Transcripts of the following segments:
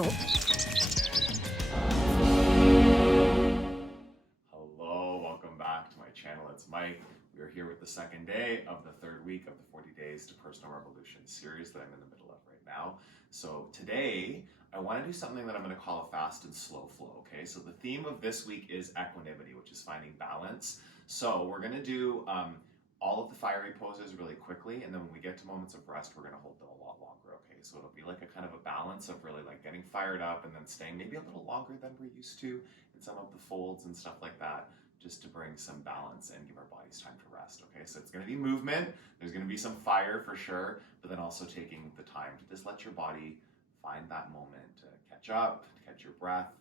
channel. Hello, welcome back to my channel. It's Mike. We are here with the second day of the third week of the 40 Days to Personal Revolution series that I'm in the middle of right now. So today, I want to do something that I'm going to call a fast and slow flow, okay? So the theme of this week is equanimity, which is finding balance. So we're going to do all of the fiery poses really quickly, and then when we get to moments of rest, we're going to hold them a lot longer, okay? So it'll be like a kind of a balance of really like getting fired up and then staying maybe a little longer than we're used to in some of the folds and stuff like that, just to bring some balance and give our bodies time to rest, okay? So it's going to be movement, there's going to be some fire for sure, but then also taking the time to just let your body find that moment to catch up, to catch your breath,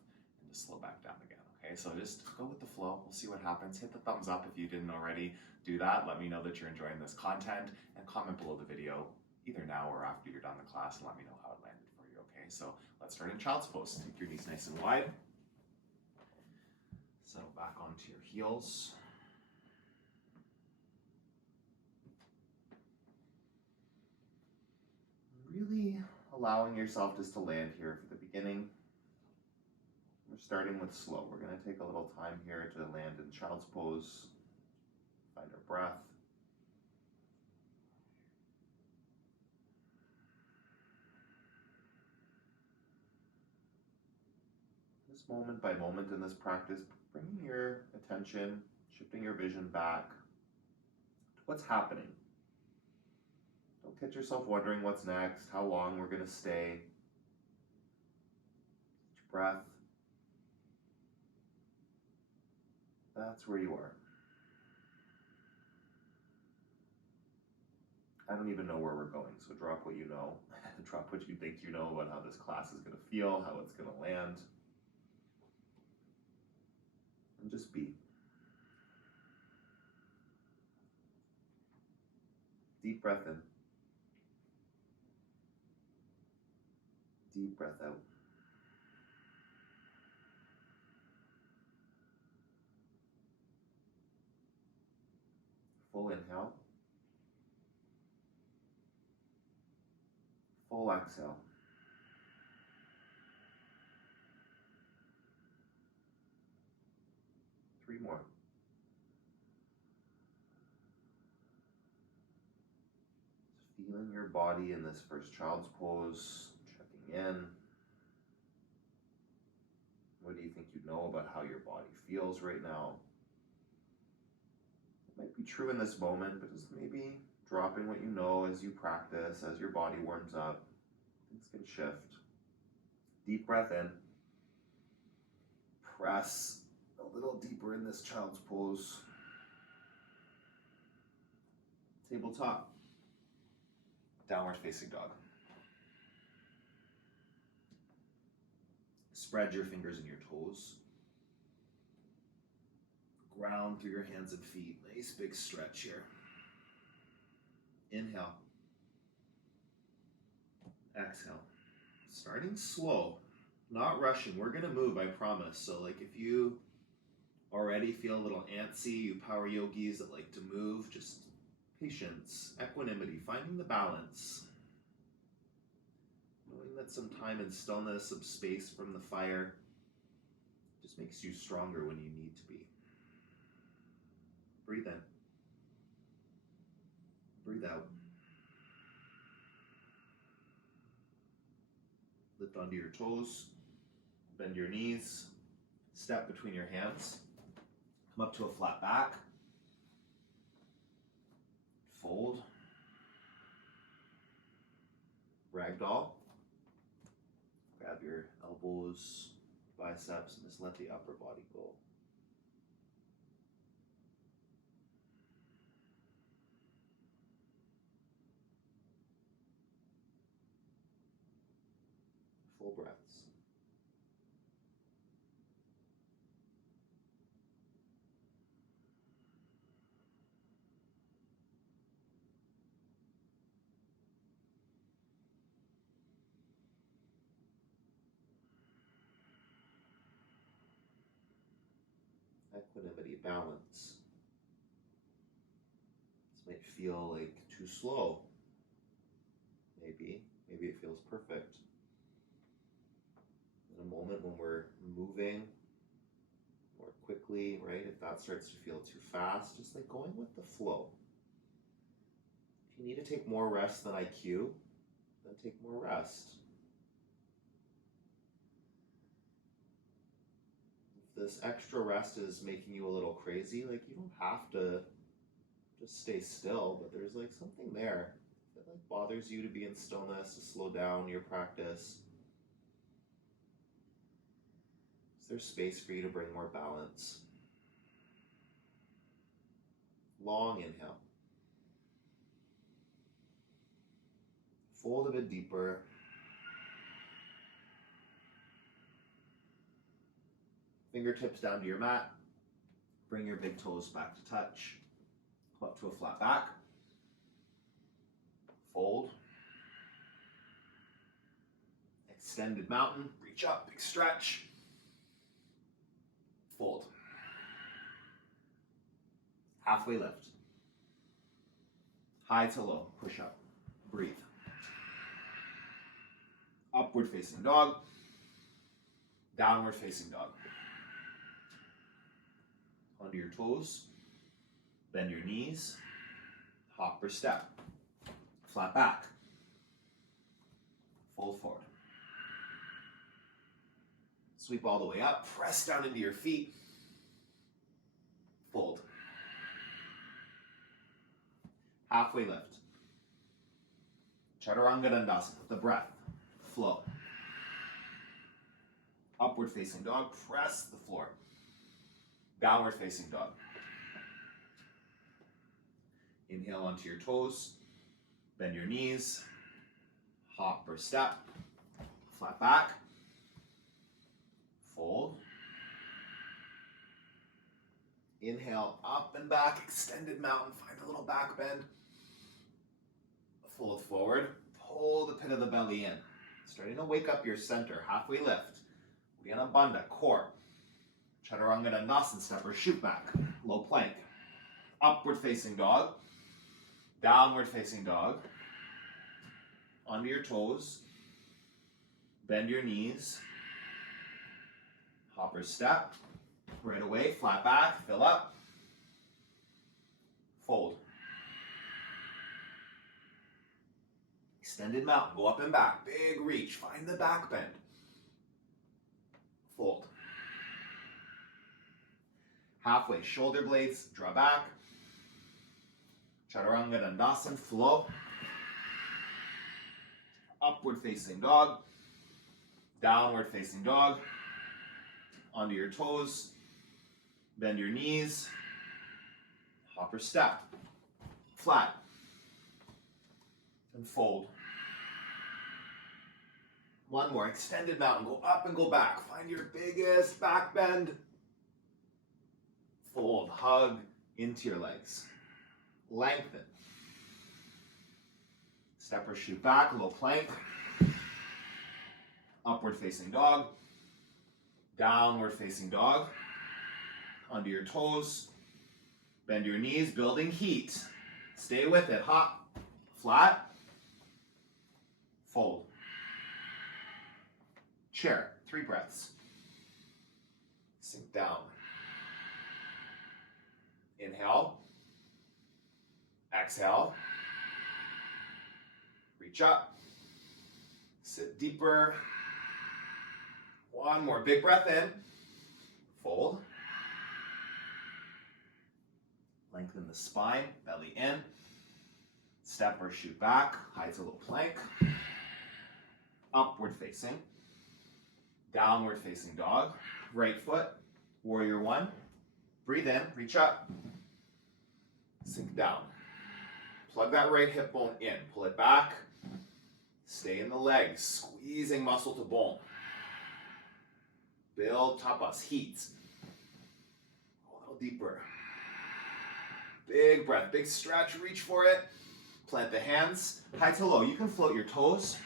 and to slow back down again, okay? So just go with the flow, we'll see what happens. Hit the thumbs up if you didn't already do that. Let me know that you're enjoying this content, and comment below the video, either now or after you're done the class, and let me know how it landed for you, okay? So let's start in child's pose. Take your knees nice and wide. Settle back onto your heels. Really allowing yourself just to land here for the beginning. We're starting with slow. We're going to take a little time here to land in child's pose. Find our breath. Just moment by moment in this practice, bringing your attention, shifting your vision back to what's happening. Don't catch yourself wondering what's next, how long we're going to stay. Each breath. That's where you are. I don't even know where we're going, so drop what you know. Drop what you think you know about how this class is going to feel, how it's going to land. And just be. Deep breath in. Deep breath out. Full inhale. Full exhale. Three more. Just feeling your body in this first child's pose, checking in. What do you think you know about how your body feels right now? It might be true in this moment, but just maybe dropping what you know as you practice, as your body warms up. Things can shift. Deep breath in. Press a little deeper in this child's pose. Tabletop. Downward facing dog. Spread your fingers and your toes. Ground through your hands and feet. Nice big stretch here. Inhale. Exhale. Starting slow, not rushing. We're gonna move, I promise. So like if you already feel a little antsy, you power yogis that like to move, just patience, equanimity, finding the balance. Knowing that some time in stillness, some space from the fire just makes you stronger when you need to be. Breathe in. Breathe out. Lift onto your toes. Bend your knees. Step between your hands. Come up to a flat back. Fold. Ragdoll. Grab your elbows, biceps, and just let the upper body go. Full breaths. Equanimity, balance. This might feel like too slow. Maybe it feels perfect. In a moment when we're moving more quickly, right? If that starts to feel too fast, just like going with the flow. If you need to take more rest than IQ, then take more rest. If this extra rest is making you a little crazy, like you don't have to just stay still, but there's like something there that like bothers you to be in stillness, to slow down your practice. Is there space for you to bring more balance? Long inhale. Fold a bit deeper. Fingertips down to your mat. Bring your big toes back to touch. Come up to a flat back. Fold. Extended mountain. Reach up, big stretch. Fold. Halfway lift. High to low, push up. Breathe. Upward facing dog. Downward facing dog. Onto your toes. Bend your knees. Hop or step. Flat back. Fold forward. Sweep all the way up. Press down into your feet. Fold. Halfway lift. Chaturanga Dandasana. The breath. Flow. Upward facing dog. Press the floor. Downward facing dog. Inhale onto your toes. Bend your knees. Hop or step. Flat back. Fold. Inhale up and back. Extended mountain. Find a little back bend. Fold forward. Pull the pit of the belly in. Starting to wake up your center. Halfway lift. Uddiyana Bandha. Core. Chaturanga Dandasana. Step or shoot back. Low plank. Upward facing dog. Downward facing dog. Onto your toes. Bend your knees. Hop or step. Right away, flat back, fill up. Fold. Extended mountain, go up and back. Big reach, find the back bend. Fold. Halfway, shoulder blades, draw back. Chaturanga Dandasana, flow. Upward facing dog. Downward facing dog. Onto your toes. Bend your knees. Hop or step. Flat. And fold. One more. Extended mountain. Go up and go back. Find your biggest back bend. Fold. Hug into your legs. Lengthen. Step or shoot back. Low plank. Upward facing dog. Downward facing dog. Onto your toes. Bend your knees, building heat. Stay with it. Hop. Flat. Fold. Chair. 3 breaths. Sink down. Inhale. Exhale. Reach up. Sit deeper. One more big breath in. Fold. Lengthen the spine, belly in. Step or shoot back, high to low plank. Upward facing. Downward facing dog. Right foot, warrior 1. Breathe in, reach up. Sink down. Plug that right hip bone in. Pull it back. Stay in the legs, squeezing muscle to bone. Build tapas, heat. A little deeper. Big breath, big stretch, reach for it. Plant the hands, high to low. You can float your toes.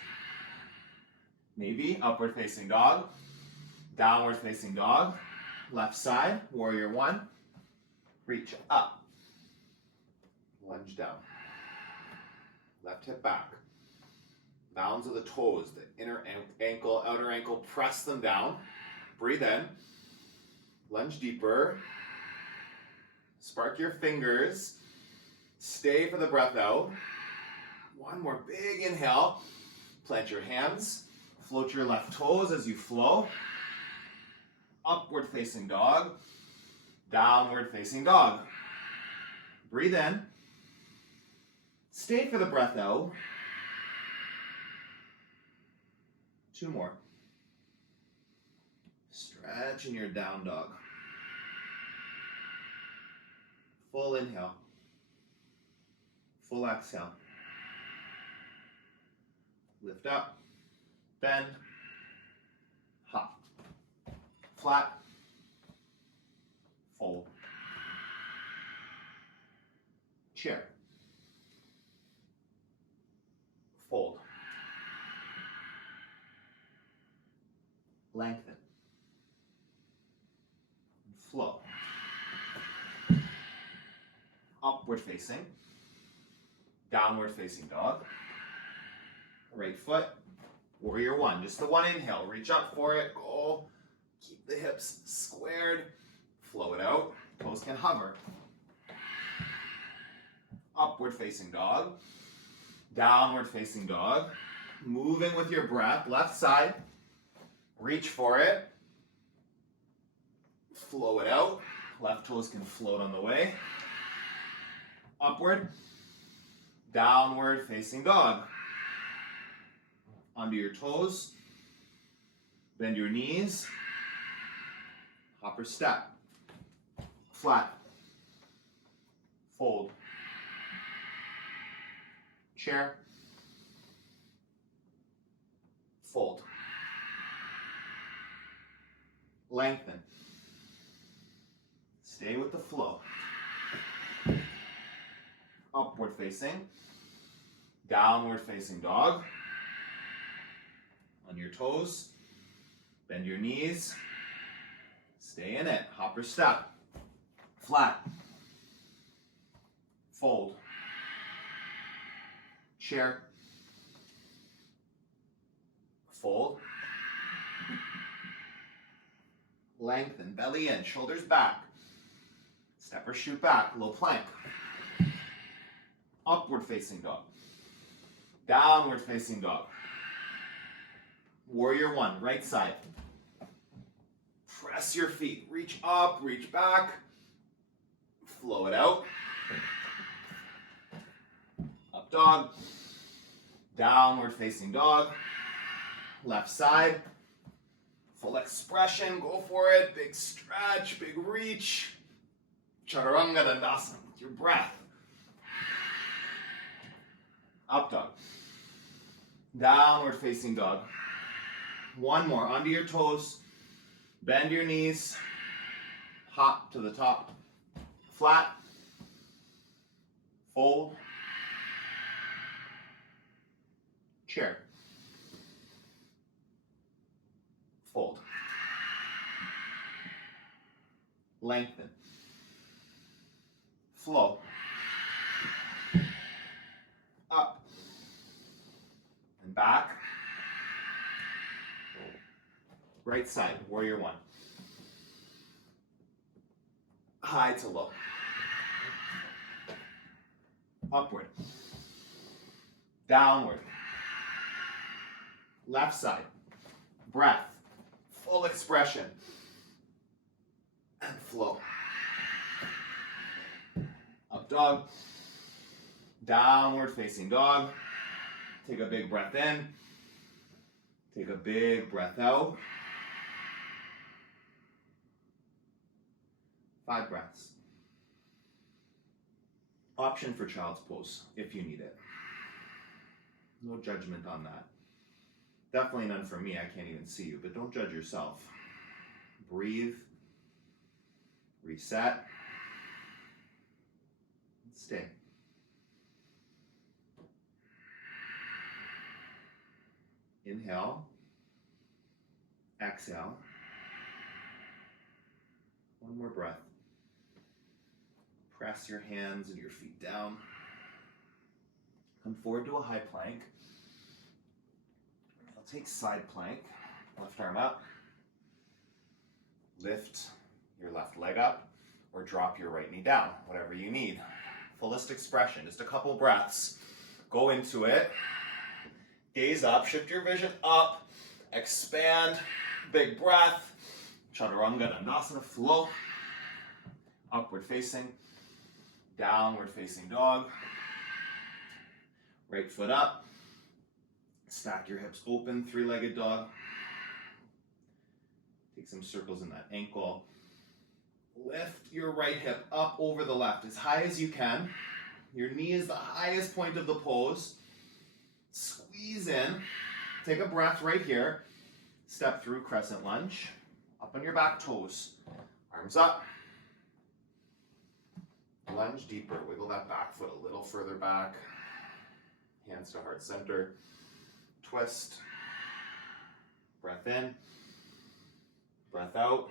Maybe upward facing dog, downward facing dog. Left side, warrior 1. Reach up. Lunge down. Left hip back. Mounds of the toes, the inner ankle, outer ankle, press them down. Breathe in. Lunge deeper. Spark your fingers. Stay for the breath out. One more big inhale. Plant your hands. Float your left toes as you flow. Upward facing dog. Downward facing dog. Breathe in. Stay for the breath out. 2 more. Stretch in your down dog. Full inhale. Full exhale. Lift up. Bend. Hop. Flat. Fold. Chair. Fold. Lengthen. Flow. Upward facing. Downward facing dog. Right foot. Warrior 1. Just the one inhale. Reach up for it. Go. Keep the hips squared. Flow it out. Toes can hover. Upward facing dog. Downward facing dog. Moving with your breath. Left side. Reach for it. Flow it out. Left toes can float on the way. Upward. Downward facing dog. Onto your toes. Bend your knees. Hopper step. Flat. Fold. Chair. Fold. Lengthen. Stay with the flow. Upward facing. Downward facing dog. On your toes. Bend your knees. Stay in it. Hopper step. Flat. Fold. Chair. Fold. Lengthen, belly in, shoulders back. Step or shoot back, low plank. Upward facing dog. Downward facing dog. Warrior 1, right side. Press your feet, reach up, reach back. Flow it out. Up dog. Downward facing dog. Left side. Full expression, go for it. Big stretch, big reach. Chaturanga Dandasana with your breath. Up dog. Downward facing dog. One more, onto your toes. Bend your knees. Hop to the top. Flat. Fold. Chair. Fold. Lengthen. Flow. Up. And back. Right side, warrior 1. High to low. Upward. Downward. Left side. Breath. Full expression. And flow. Up dog. Downward facing dog. Take a big breath in. Take a big breath out. 5 breaths. Option for child's pose if you need it. No judgment on that. Definitely none for me, I can't even see you, but don't judge yourself. Breathe. Reset. And stay. Inhale. Exhale. One more breath. Press your hands and your feet down. Come forward to a high plank. We'll take side plank, left arm up, lift your left leg up, or drop your right knee down, whatever you need. Fullest expression, just a couple breaths. Go into it, gaze up, shift your vision up, expand, big breath, Chaturanga Dandasana flow, upward facing, downward facing dog, right foot up, stack your hips open, three-legged dog, take some circles in that ankle, lift your right hip up over the left as high as you can, your knee is the highest point of the pose, squeeze in, take a breath right here, step through crescent lunge, up on your back toes, arms up, lunge deeper, wiggle that back foot a little further back, hands to heart center, twist, breath in, breath out,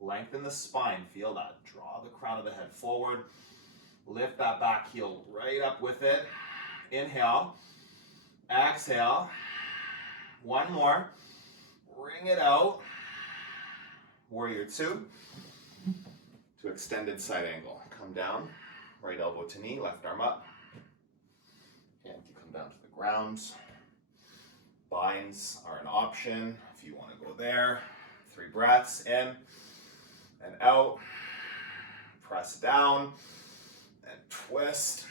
lengthen the spine, feel that, draw the crown of the head forward, lift that back heel right up with it, inhale, exhale, one more, bring it out, warrior two, to extended side angle. Come down, right elbow to knee, left arm up, and you come down to the ground. Binds are an option if you want to go there. 3 breaths in and out, press down and twist.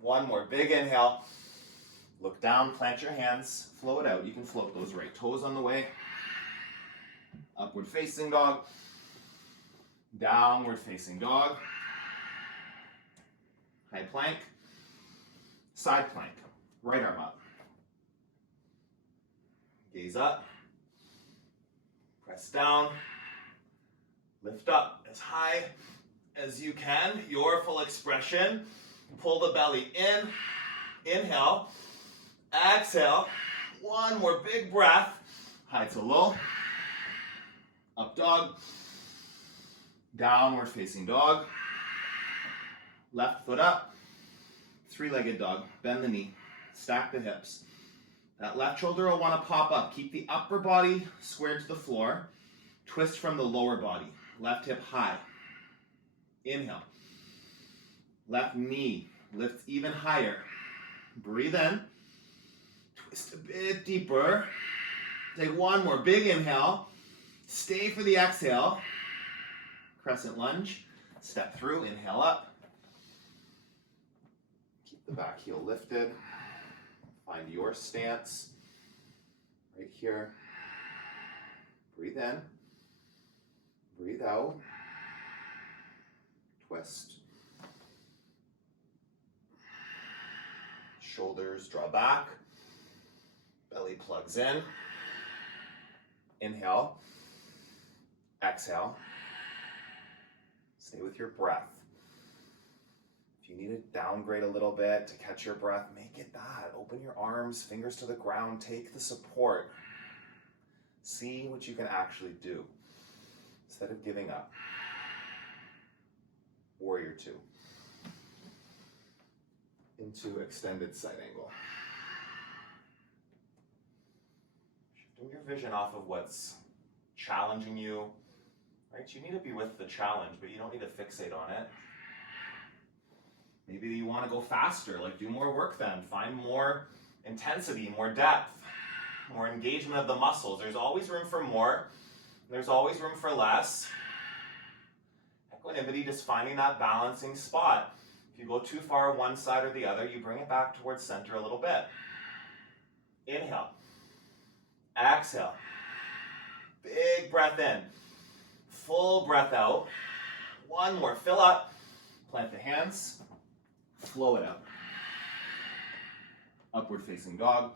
One more big inhale, look down, plant your hands, float out. You can float those right toes on the way. Upward facing dog, downward facing dog, high plank, side plank, right arm up, gaze up, press down, lift up as high as you can, your full expression, pull the belly in, inhale, exhale, one more big breath, high to low, up dog, downward facing dog, left foot up, 3-legged dog, bend the knee, stack the hips. That left shoulder will want to pop up. Keep the upper body squared to the floor. Twist from the lower body. Left hip high. Inhale. Left knee lifts even higher. Breathe in. Twist a bit deeper. Take one more big inhale. Stay for the exhale. Crescent lunge. Step through. Inhale up. Keep the back heel lifted. Find your stance right here. Breathe in. Breathe out. Twist. Shoulders draw back. Belly plugs in. Inhale. Exhale. Stay with your breath. If you need to downgrade a little bit to catch your breath, make it that. Open your arms, fingers to the ground, take the support. See what you can actually do instead of giving up. Warrior two. Into extended side angle. Shifting your vision off of what's challenging you, right? You need to be with the challenge, but you don't need to fixate on it. Maybe you want to go faster, like do more work then. Find more intensity, more depth, more engagement of the muscles. There's always room for more. There's always room for less. Equanimity, just finding that balancing spot. If you go too far one side or the other, you bring it back towards center a little bit. Inhale. Exhale. Big breath in. Full breath out. One more. Fill up. Plant the hands. Flow it out. Upward facing dog.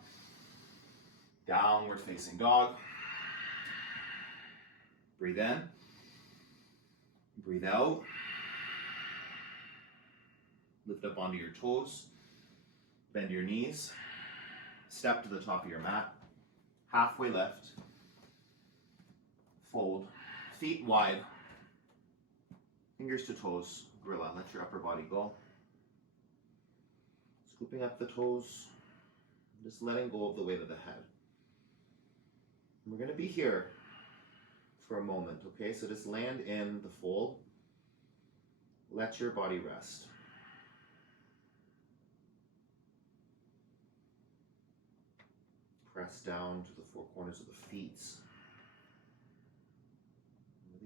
Downward facing dog. Breathe in. Breathe out. Lift up onto your toes. Bend your knees. Step to the top of your mat. Halfway lift. Fold. Feet wide. Fingers to toes. Gorilla. Let your upper body go. Scooping up the toes. Just letting go of the weight of the head. We're going to be here for a moment, okay? So just land in the fold. Let your body rest. Press down to the four corners of the feet.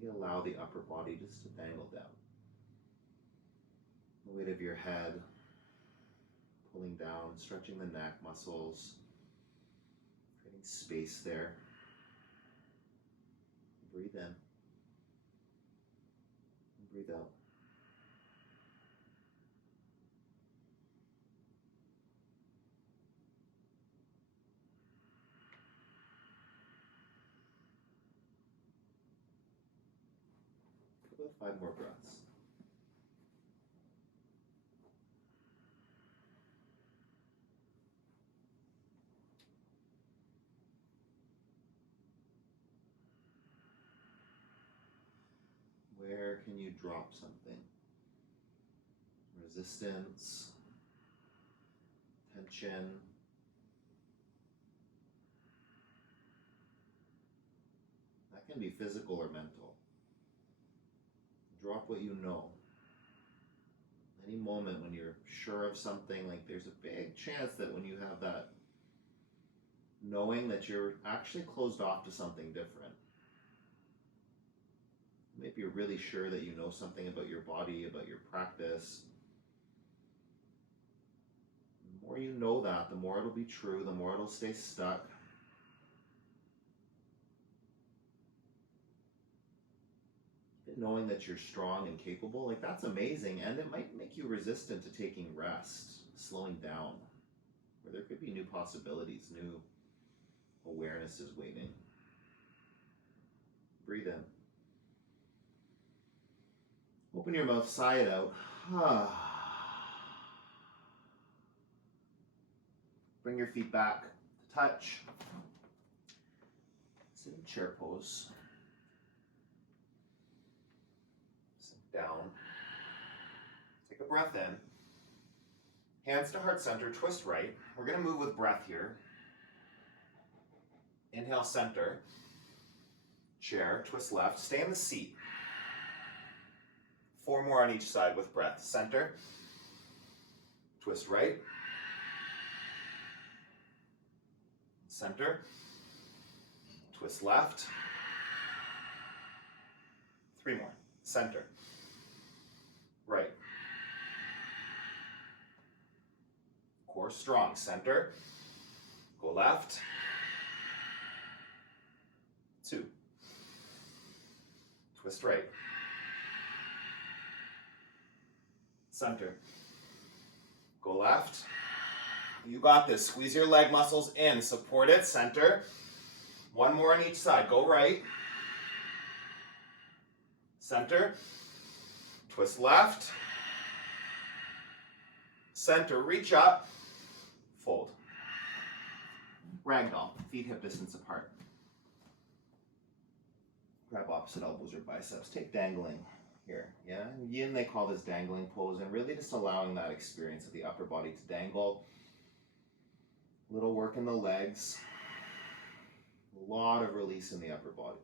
Really allow the upper body just to dangle down. The weight of your head pulling down, stretching the neck muscles, creating space there. Breathe in. And breathe out. About 5 more breaths. Where can you drop something? Resistance, tension. That can be physical or mental. Drop what you know. Any moment when you're sure of something, like there's a big chance that when you have that knowing that you're actually closed off to something different. Maybe you're really sure that you know something about your body, about your practice. The more you know that, the more it'll be true, the more it'll stay stuck. Knowing that you're strong and capable, like that's amazing, and it might make you resistant to taking rest, slowing down, where there could be new possibilities, new awarenesses waiting. Breathe in. Open your mouth, sigh it out. Bring your feet back to touch. Sit in chair pose. Down. Take a breath in. Hands to heart center, twist right. We're going to move with breath here. Inhale, center. Chair, twist left. Stay in the seat. 4 more on each side with breath. Center. Twist right. Center. Twist left. 3 more. Center. Right. Core strong. Center. Go left. 2. Twist right. Center. Go left. You got this. Squeeze your leg muscles in. Support it. Center. 1 more on each side. Go right. Center. Twist left. Center. Reach up. Fold. Ragdoll. Feet hip distance apart. Grab opposite elbows or biceps. Take dangling here. Yeah. Yin, they call this dangling pose, and really just allowing that experience of the upper body to dangle. Little work in the legs. A lot of release in the upper body.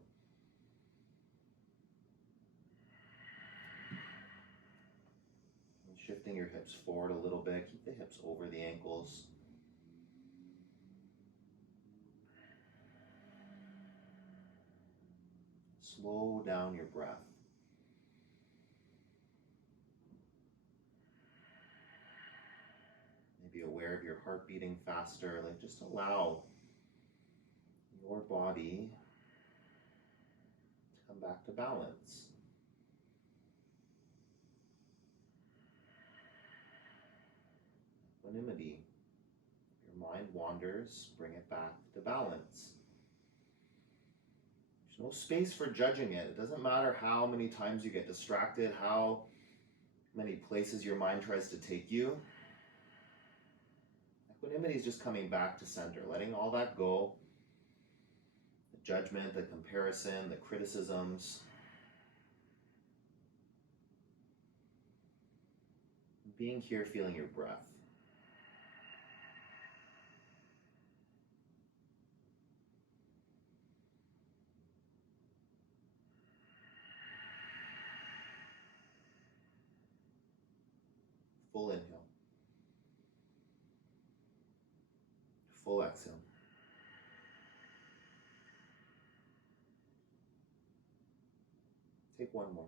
Shifting your hips forward a little bit. Keep the hips over the ankles. Slow down your breath. Maybe aware of your heart beating faster. Like just allow your body to come back to balance. Equanimity. If your mind wanders, bring it back to balance. There's no space for judging it. It doesn't matter how many times you get distracted, how many places your mind tries to take you. Equanimity is just coming back to center, letting all that go. The judgment, the comparison, the criticisms. Being here, feeling your breath. Full inhale. Full exhale. Take one more.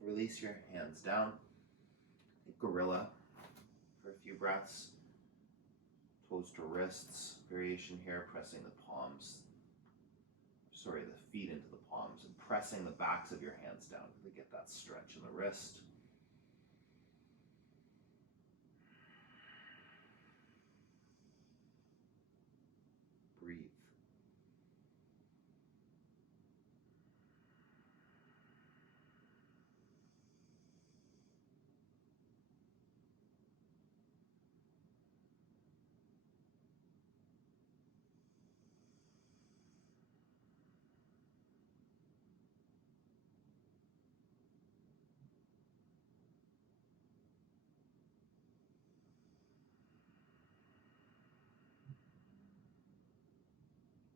Release your hands down. Take gorilla for a few breaths. Toes to wrists. Variation here, pressing the feet into the palms and pressing the backs of your hands down to get that stretch in the wrist. Breathe.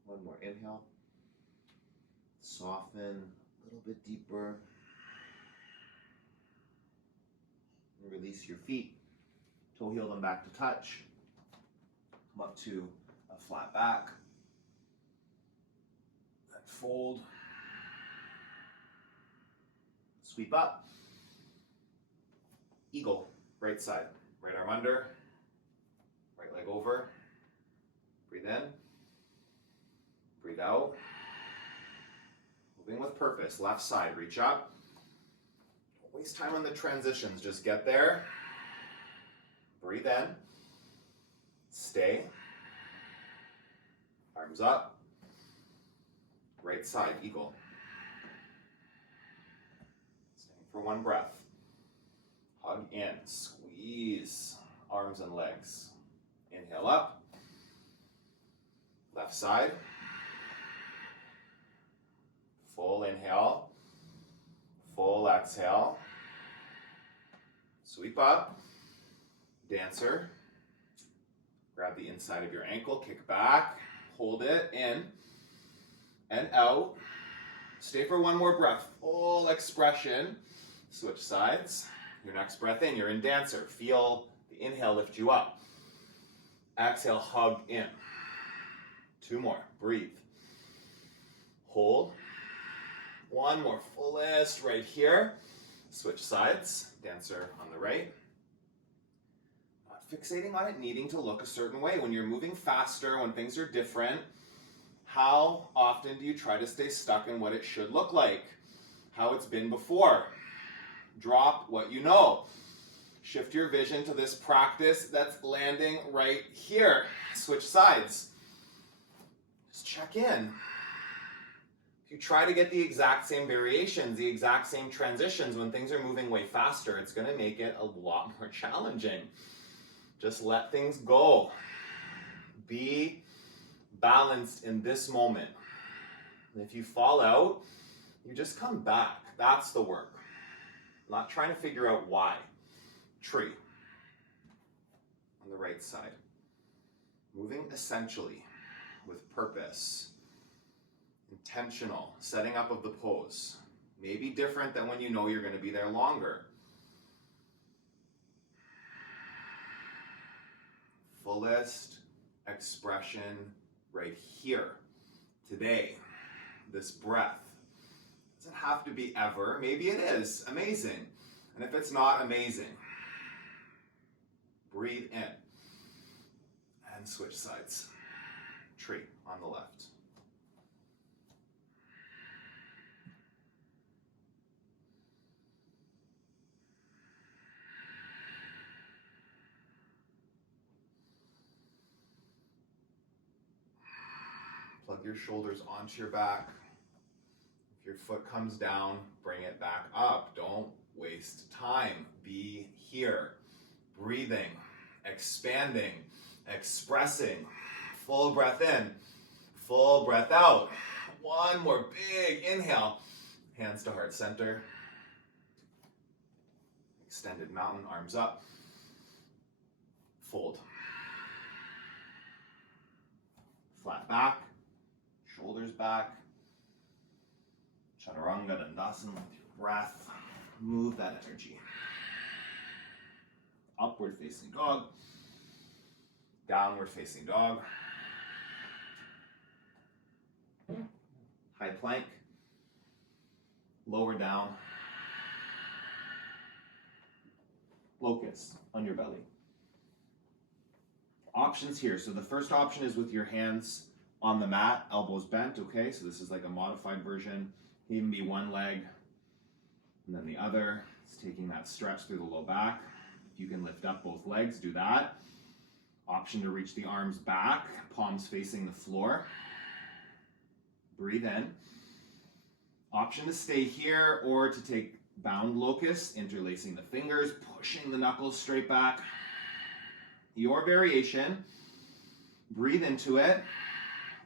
One more inhale. Soften a little bit deeper. And release your feet. Toe heel them back to touch. Come up to a flat back. Then fold. Sweep up. Eagle. Right side. Right arm under. Right leg over. Breathe in. Breathe out. Moving with purpose. Left side, reach up. Don't waste time on the transitions. Just get there. Breathe in. Stay. Arms up. Right side, eagle. Staying for one breath. Hug in. Squeeze arms and legs. Inhale up. Left side. Full inhale, full exhale, sweep up, dancer, grab the inside of your ankle, kick back, hold it, in and out, stay for one more breath, full expression, switch sides, your next breath in, you're in dancer, feel the inhale lift you up, exhale, hug in, two more, breathe, hold, one more, fullest right here. Switch sides, dancer on the right. Not fixating on it needing to look a certain way. When you're moving faster, when things are different, how often do you try to stay stuck in what it should look like? How it's been before? Drop what you know. Shift your vision to this practice that's landing right here. Switch sides. Just check in. If you try to get the exact same variations, the exact same transitions when things are moving way faster, it's going to make it a lot more challenging. Just let things go. Be balanced in this moment. And if you fall out, you just come back. That's the work. Not trying to figure out why. Tree. On the right side. Moving essentially with purpose. Intentional setting up of the pose. Maybe different than when you know you're going to be there longer. Fullest expression right here. Today. This breath. Doesn't have to be ever. Maybe it is. Amazing. And if it's not amazing, breathe in. And switch sides. Tree on the left. Plug your shoulders onto your back. If your foot comes down, bring it back up. Don't waste time. Be here. Breathing, expanding, expressing. Full breath in, full breath out. One more big inhale. Hands to heart center. Extended mountain, arms up. Fold. Flat back. shoulders back. Chaturanga Dandasana with your breath. Move that energy. Upward facing dog. Downward facing dog. High plank. Lower down. Locust on your belly. Options here. So the first option is with your hands on the mat, elbows bent, okay? So this is like a modified version. It can even be one leg and then the other. It's taking that stretch through the low back. If you can lift up both legs, do that. Option to reach the arms back, palms facing the floor. Breathe in. Option to stay here or to take bound locust, interlacing the fingers, pushing the knuckles straight back. Your variation. Breathe into it.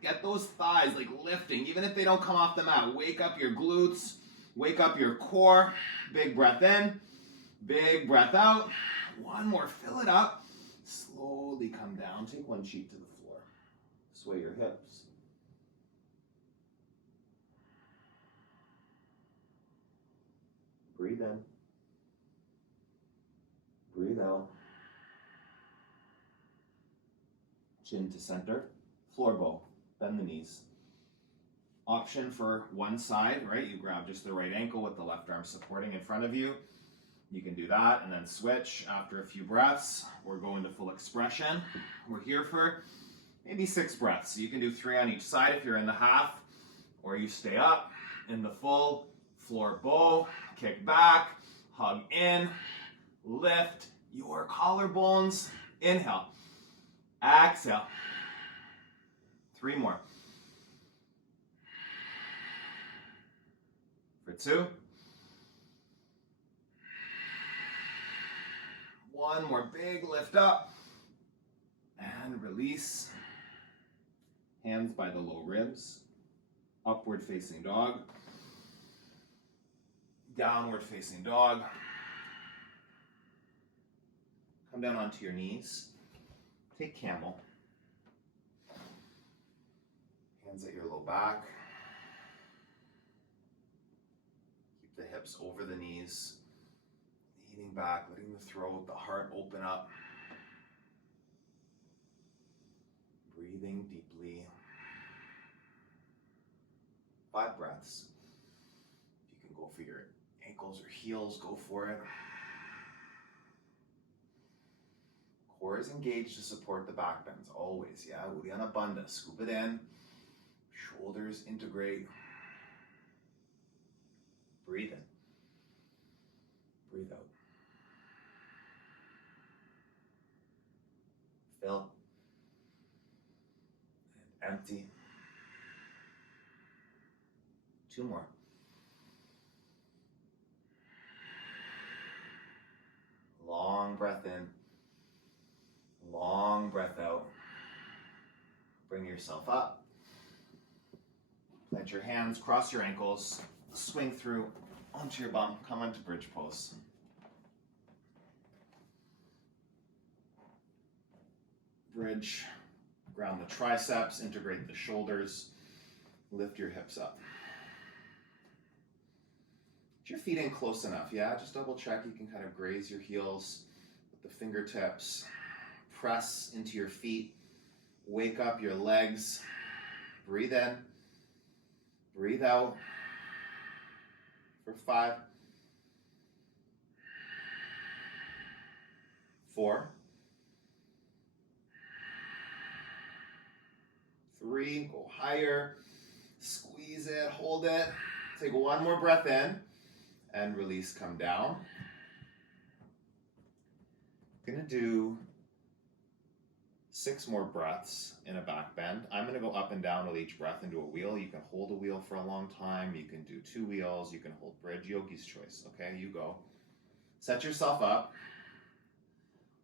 Get those thighs like lifting, even if they don't come off the mat. Wake up your glutes, wake up your core. Big breath in, big breath out. One more, fill it up. Slowly come down, take one cheek to the floor. Sway your hips. Breathe in. Breathe out. Chin to center. Floor bow. Bend the knees. Option for one side, right? You grab just the right ankle with the left arm supporting in front of you. You can do that and then switch after a few breaths. We're going to full expression. We're here for maybe 6 breaths. So you can do 3 on each side if you're in the half, or you stay up in the full. Floor bow, kick back, hug in, lift your collarbones. Inhale, exhale. 3 more. For 2. 1 more big lift up and release. Hands by the low ribs. Upward facing dog. Downward facing dog. Come down onto your knees. Take camel. Hands at your low back. Keep the hips over the knees. Leaning back, letting the throat, the heart open up. Breathing deeply. 5 breaths. If you can go for your ankles or heels, go for it. Core is engaged to support the back bends, always, yeah? Uddiyana Bandha, scoop it in. Shoulders integrate. Breathe in. Breathe out. Fill. And empty. 2 more. Long breath in. Long breath out. Bring yourself up. Plant your hands, cross your ankles, swing through onto your bum, come into bridge pose. Bridge, ground the triceps, integrate the shoulders, lift your hips up. Get your feet in close enough, yeah? Just double check, you can kind of graze your heels with the fingertips. Press into your feet, wake up your legs, breathe in, breathe out for 5, 4, 3, go higher, squeeze it, hold it, take 1 more breath in, and release, come down. Gonna do 6 more breaths in a back bend. I'm going to go up and down with each breath into a wheel. You can hold a wheel for a long time. You can do 2 wheels. You can hold bridge. Yogi's choice. Okay, you go. Set yourself up.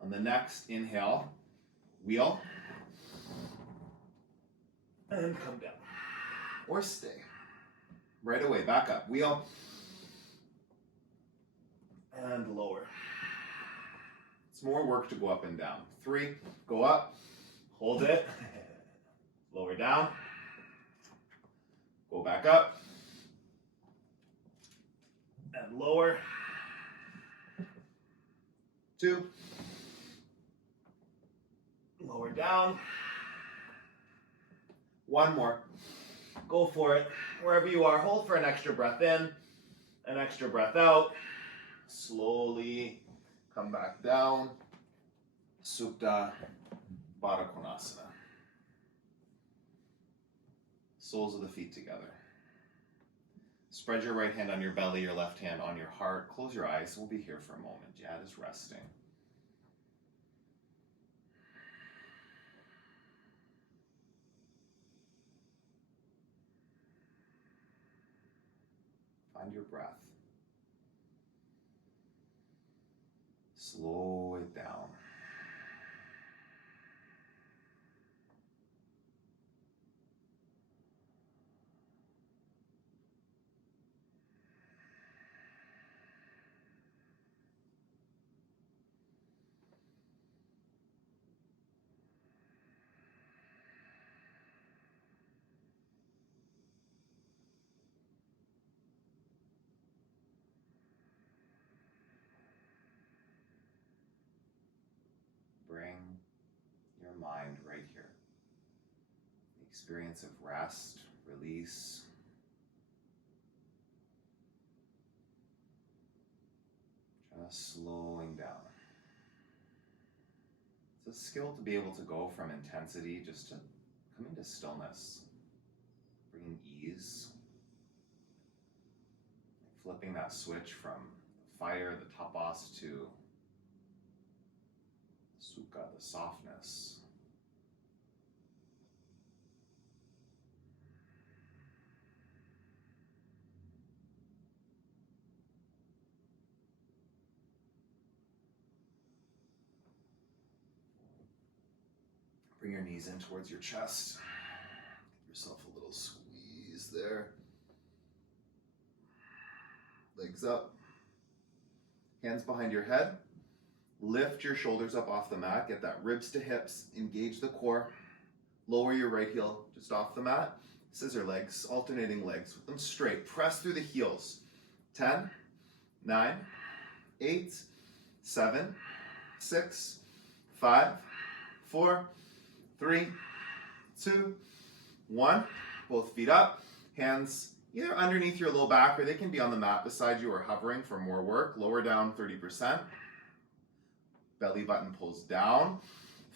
On the next inhale, wheel. And come down. Or stay. Right away, back up. Wheel. And lower. It's more work to go up and down. 3, go up. Hold it, lower down, Go back up. And lower. 2. Lower down. 1 more. Go for it. Wherever you are, hold for an extra breath in, an extra breath out. Slowly come back down. Supta Baddha Konasana. Soles of the feet together. Spread your right hand on your belly, your left hand on your heart. Close your eyes. We'll be here for a moment. Yeah, just resting. Find your breath. Slow it down. Bring your mind right here. The experience of rest, release. Just slowing down. It's a skill to be able to go from intensity just to come into stillness, bringing ease, flipping that switch from fire, the tapas, to sukha, the softness. Bring your knees in towards your chest. Give yourself a little squeeze there. Legs up. Hands behind your head. Lift your shoulders up off the mat. Get that ribs to hips. Engage the core. Lower your right heel just off the mat. Scissor legs, alternating legs with them straight. Press through the heels. 10, 9, 8, 7, 6, 5, 4, 3, 2, 1. Both feet up. Hands either underneath your low back or they can be on the mat beside you or hovering for more work. Lower down 30%. Belly button pulls down.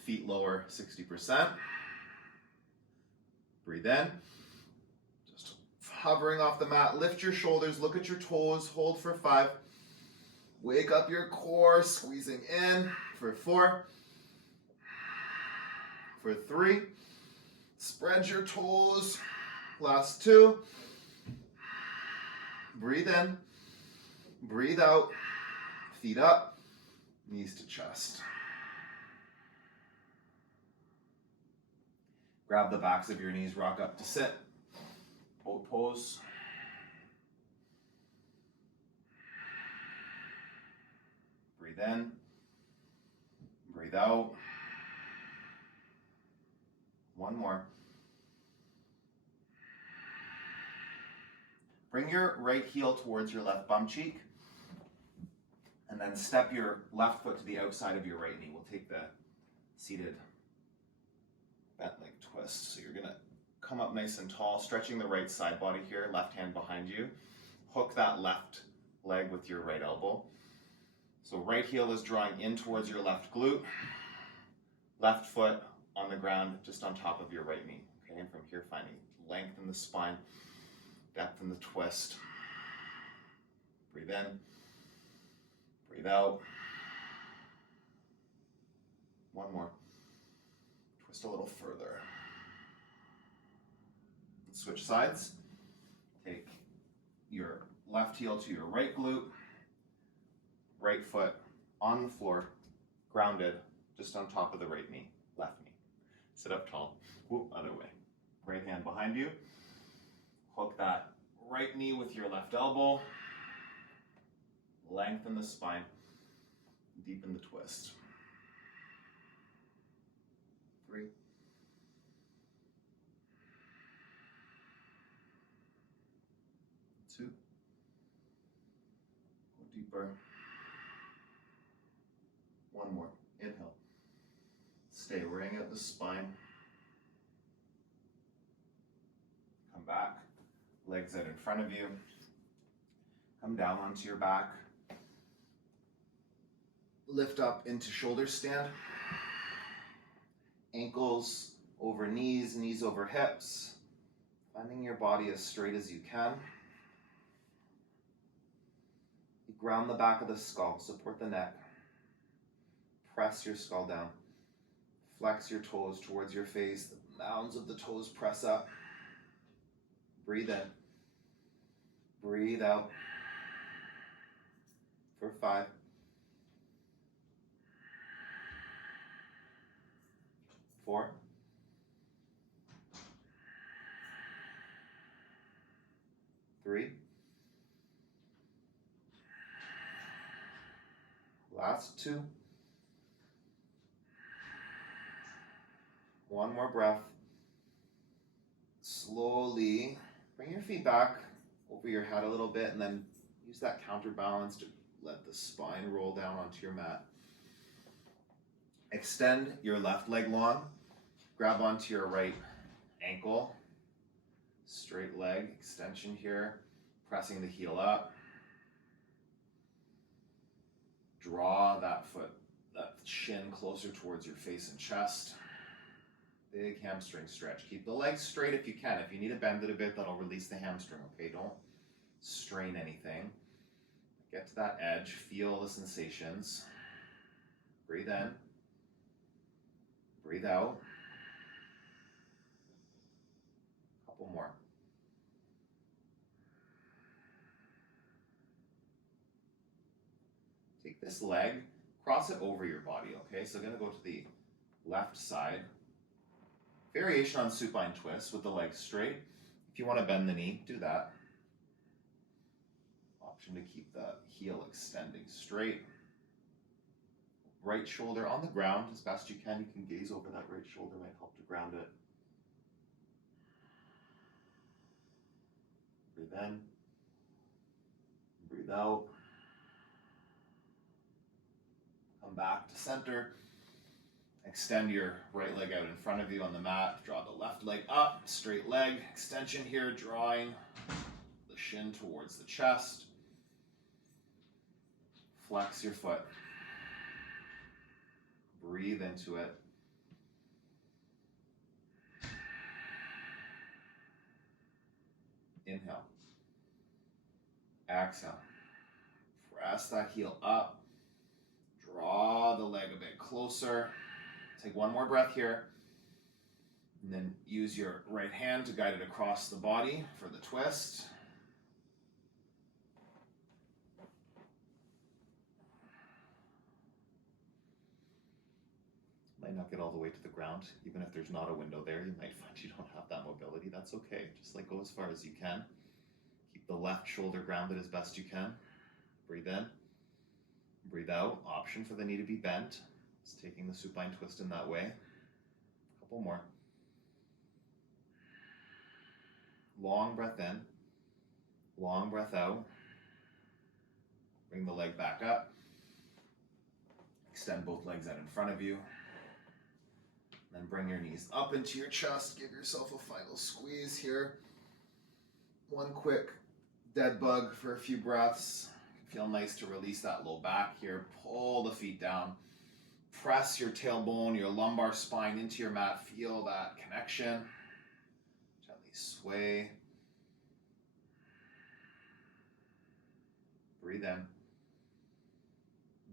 Feet lower 60%. Breathe in. Just hovering off the mat. Lift your shoulders. Look at your toes. Hold for 5. Wake up your core. Squeezing in for 4. For 3. Spread your toes. Last 2. Breathe in. Breathe out. Feet up. Knees to chest. Grab the backs of your knees. Rock up to sit. Boat pose. Breathe in. Breathe out. 1 more. Bring your right heel towards your left bum cheek. And then step your left foot to the outside of your right knee. We'll take the seated bent leg twist. So you're going to come up nice and tall, stretching the right side body here, left hand behind you. Hook that left leg with your right elbow. So right heel is drawing in towards your left glute. Left foot on the ground, just on top of your right knee. Okay, and from here finding length in the spine, depth in the twist. Breathe in. Breathe out. 1 more. Twist a little further. Switch sides. Take your left heel to your right glute. Right foot on the floor, grounded, just on top of the right knee, left knee. Sit up tall. Whoop, other way. Right hand behind you. Hook that right knee with your left elbow. Lengthen the spine. Deepen the twist. 3. 2. Go deeper. 1 more. Inhale. Stay wearing out the spine. Come back. Legs out in front of you. Come down onto your back. Lift up into shoulder stand. Ankles over knees, knees over hips. Finding your body as straight as you can. Ground the back of the skull, support the neck. Press your skull down. Flex your toes towards your face. The mounds of the toes press up. Breathe in. Breathe out. For 5. 4. 3. Last 2. 1 more breath. Slowly bring your feet back over your head a little bit and then use that counterbalance to let the spine roll down onto your mat. Extend your left leg long. Grab onto your right ankle. Straight leg extension here. Pressing the heel up. Draw that foot, that shin closer towards your face and chest. Big hamstring stretch. Keep the legs straight if you can. If you need to bend it a bit, that'll release the hamstring, okay? Don't strain anything. Get to that edge. Feel the sensations. Breathe in. Breathe out. Couple more. Take this leg, cross it over your body, okay? So I'm gonna go to the left side. Variation on supine twist with the legs straight. If you want to bend the knee, do that. Option to keep the heel extending straight. Right shoulder on the ground as best you can. You can gaze over that right shoulder, might help to ground it. Breathe in. Breathe out. Come back to center. Extend your right leg out in front of you on the mat. Draw the left leg up, straight leg. Extension here, drawing the shin towards the chest. Flex your foot. Breathe into it. Inhale. Exhale. Press that heel up. Draw the leg a bit closer. Take 1 more breath here. And then use your right hand to guide it across the body for the twist. Might not get all the way to the ground. Even if there's not a window there, you might find you don't have that mobility. That's okay. Just go as far as you can. Keep the left shoulder grounded as best you can. Breathe in. Breathe out. Option for the knee to be bent. It's taking the supine twist in that way. A couple more. Long breath in. Long breath out. Bring the leg back up. Extend both legs out in front of you. Then bring your knees up into your chest. Give yourself a final squeeze here. 1 quick dead bug for a few breaths. Feel nice to release that low back here. Pull the feet down. Press your tailbone, your lumbar spine into your mat. Feel that connection. Gently sway. Breathe in.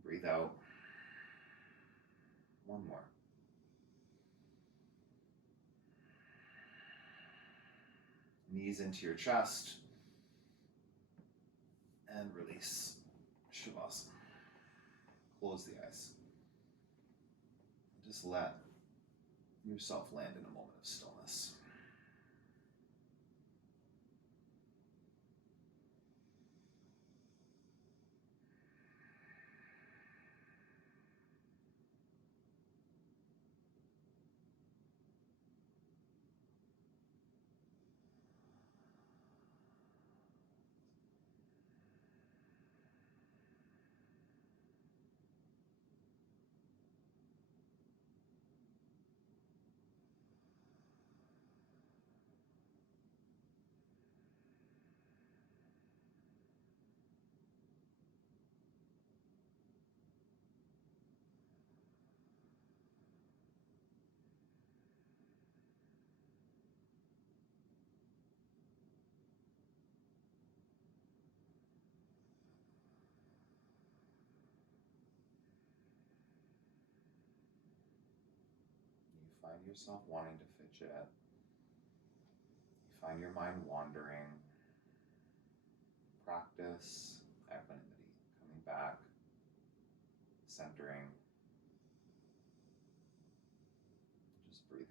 Breathe out. 1 more. Knees into your chest. And release. Shavasana. Close the eyes. Just let yourself land in a moment of stillness. find yourself wanting to fidget, you find your mind wandering, practice equanimity, coming back, centering, just breathing.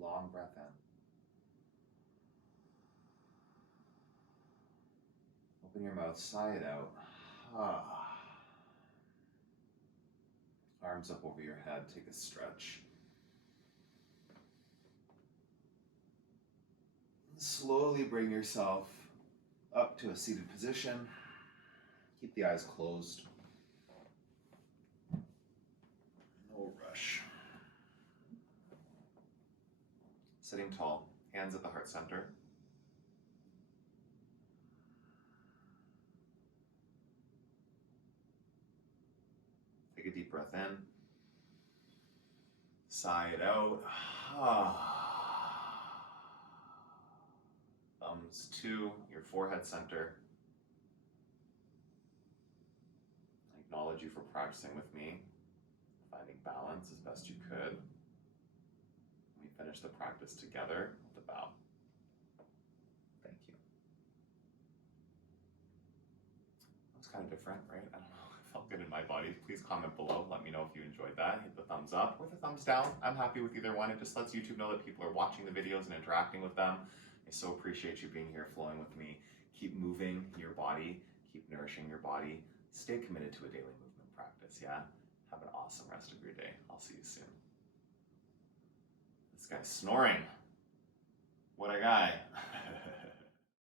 Long breath in. Open your mouth, sigh it out. Arms up over your head, take a stretch. Slowly bring yourself up to a seated position. Keep the eyes closed. No rush. Sitting tall, hands at the heart center. Take a deep breath in. Sigh it out. Thumbs to your forehead center. I acknowledge you for practicing with me, finding balance as best you could. We finish the practice together with a bow. Thank you. That was kind of different, right? I don't know. It felt good in my body. Please comment below. Let me know if you enjoyed that. Hit the thumbs up or the thumbs down. I'm happy with either one. It just lets YouTube know that people are watching the videos and interacting with them. I so appreciate you being here, flowing with me. Keep moving your body. Keep nourishing your body. Stay committed to a daily movement practice, yeah? Have an awesome rest of your day. I'll see you soon. This guy's snoring. What a guy.